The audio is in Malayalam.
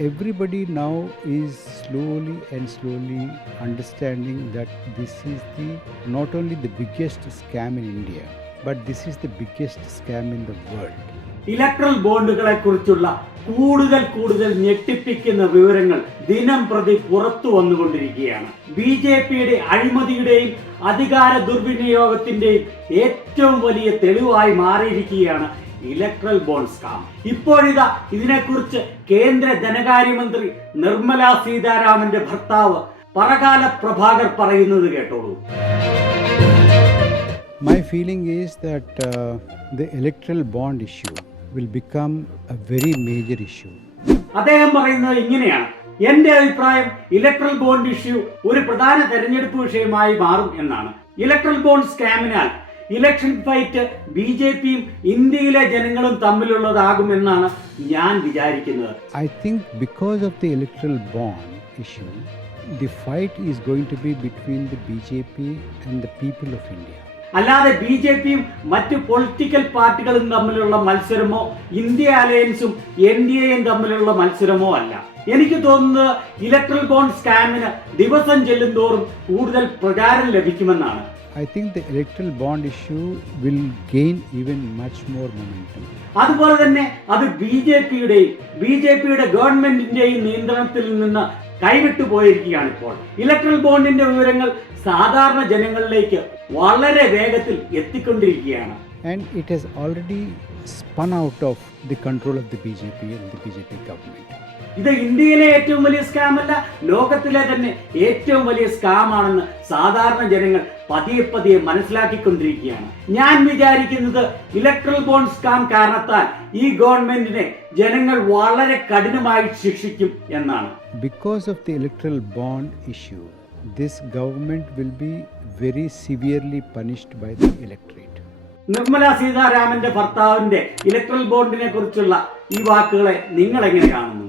everybody now is slowly understanding that this is the not only the biggest scam in India, but this is the biggest scam in the world. Electoral ബോണ്ടുകളെ കുറിച്ചുള്ള കൂടുതൽ ഞെട്ടിപ്പിക്കുന്ന വിവരങ്ങൾ ദിനം പ്രതി പുറത്തു വന്നുകൊണ്ടിരിക്കുകയാണ്. ബി.ജെ.പിയുടെ അഴിമതിയുടെയും അധികാര ദുർവിനിയോഗത്തിന്റെയും ഏറ്റവും വലിയ തെളിവായി മാറിയിരിക്കുകയാണ് ഇലക്ട്രൽ ബോണ്ട് സ്കാം. ഇപ്പോഴിതാ ഇതിനെക്കുറിച്ച് കേന്ദ്ര ധനകാര്യമന്ത്രി നിർമ്മല സീതാരാമന്റെ ഭർത്താവ് പറകാല പ്രഭാകർ പറയുന്നത് കേട്ടോളൂ. My feeling is that the electoral bond issue will become a very major issue. അദ്ദേഹം പറയുന്നത് ഇങ്ങനെയാണ്: എന്റെ അഭിപ്രായം ഇലക്ട്രൽ ബോണ്ട് ഇഷ്യൂ ഒരു പ്രധാന തെരഞ്ഞെടുപ്പ് വിഷയമായി മാറും എന്നാണ്. ഇലക്ട്രൽ ബോണ്ട് സ്കാമിനാൽ ഇലക്ഷൻ ഫൈറ്റ് ബി.ജെ.പിയും ഇന്ത്യയിലെ ജനങ്ങളും തമ്മിലുള്ളതാകുമെന്നാണ് ഞാൻ വിചാരിക്കുന്നത്. I think because of the electoral bond issue, the fight is going to be between the BJP and the people of India. അല്ലാതെ ബി.ജെ.പിയും മറ്റ് പൊളിറ്റിക്കൽ പാർട്ടികളും തമ്മിലുള്ള മത്സരമോ ഇന്ത്യ അലയൻസും എൻ.ഡി.എയും തമ്മിലുള്ള മത്സരമോ അല്ല. എനിക്ക് തോന്നുന്നത് ഇലക്ട്രൽ ബോണ്ട് സ്കാമിന് ദിവസം ചെല്ലുന്തോറും കൂടുതൽ പ്രചാരം ലഭിക്കുമെന്നാണ്. I think the electoral bond issue will gain even much more momentum. അതുപോലെ തന്നെ അത് ബി.ജെ.പിയുടെ ഗവൺമെന്റിന്റെയും നിയന്ത്രണത്തിൽ നിന്ന് കൈവിട്ടു പോയിരിക്കുകയാണ് ഇപ്പോൾ. ഇലക്ട്രൽ ബോണ്ടിന്റെ വിവരങ്ങൾ സാധാരണ ജനങ്ങളിലേക്ക് വളരെ വേഗത്തിൽ എത്തിക്കൊണ്ടിരിക്കുകയാണ്. And it has already spun out of the control of the BJP and the BJP government. ഇത് ഇന്ത്യയിലെ ഏറ്റവും വലിയ സ്കാം അല്ല, ലോകത്തിലെ തന്നെ ഏറ്റവും വലിയ സ്കാം ആണെന്ന് സാധാരണ ജനങ്ങൾ പതിയെ മനസ്സിലാക്കിക്കൊണ്ടിരിക്കുകയാണ്. ഞാൻ വിചാരിക്കുന്നത് ഇലക്ട്രൽ ബോണ്ട് സ്കാം കാരണത്താൽ ഈ ഗവൺമെന്റിനെ ജനങ്ങൾ വളരെ കഠിനമായി ശിക്ഷിക്കും എന്നാണ്. Because of the electoral bond issue, this government will be very severely punished by the electorate. Nirmala സീതാരാമന്റെ ഭർത്താവിന്റെ ഇലക്ട്രൽ ബോണ്ടിനെ കുറിച്ചുള്ള ഈ വാക്കുകളെ നിങ്ങൾ എങ്ങനെ കാണുന്നു?